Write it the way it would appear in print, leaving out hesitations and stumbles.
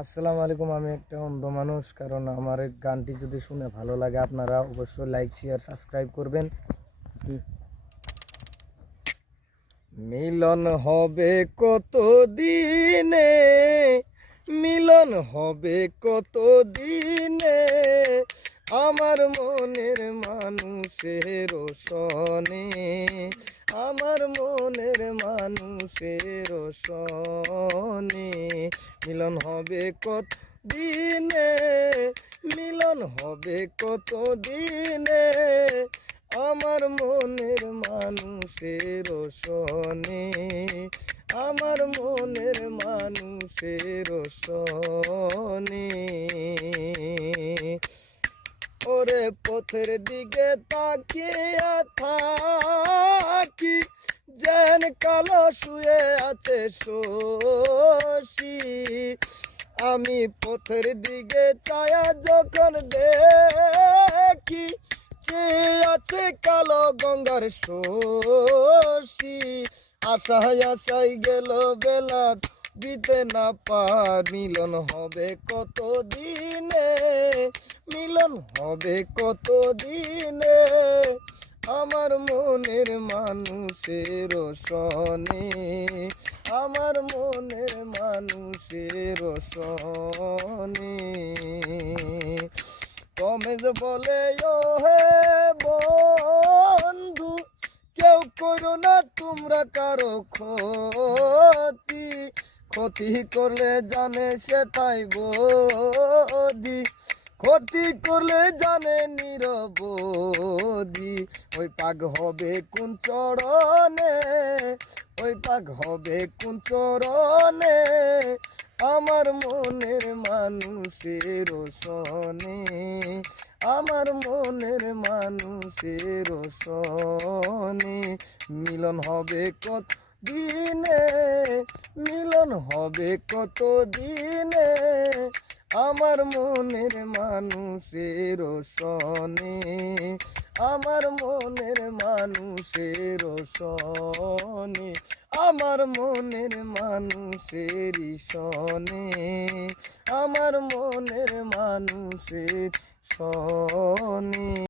আসসালামু আলাইকুম। আমি একটা অন্ধ মানুষ, কারণ আমার এই গানটি যদি শুনে ভালো লাগে আপনারা অবশ্যই লাইক শেয়ার সাবস্ক্রাইব করবেন। মিলন হবে কত দিনে, মিলন হবে কত দিনে, আমার মনের মানুষের সনে, আমার মনের মানুষের সনে। মিলন হবে কত দিনে, মিলন হবে কত দিনে, আমার মনের মানুষের সনে, আমার মনের মানুষের সনে। ওরে পথের দিকে তাকিয়ে থাকি, যেন কালো শুয়ে আছে শশী। আমি পথের দিকে ছায়া যখন দেখি, সে আছে কালো গঙ্গার শশী। আশায় আশায় গেল বেলা দিতে না পার, মিলন হবে কত দিনে, মিলন হবে কত দিনে, আমার মনের মানুষের সনে, আমার মনের মানুষের সনে। কমেজ বলে ও হে বন্ধু, কেউ করো না তোমরা কারো ক্ষতি, ক্ষতি করলে জানে সেটাই বদি, ক্ষতি করলে জানে নিরবধি। ওই পাগ হবে কোন চরণে, ওই পাগ হবে কোন চরণে, আমার মনের মানুষের সনে, আমার মনের মানুষের সনে। মিলন হবে কত দিনে, মিলন হবে কত দিনে, আমার মনের মানুষের সনে, আমার মনের মানুষের সনে, আমার মনের মানুষের সনে, আমার মনের মানুষের সনে।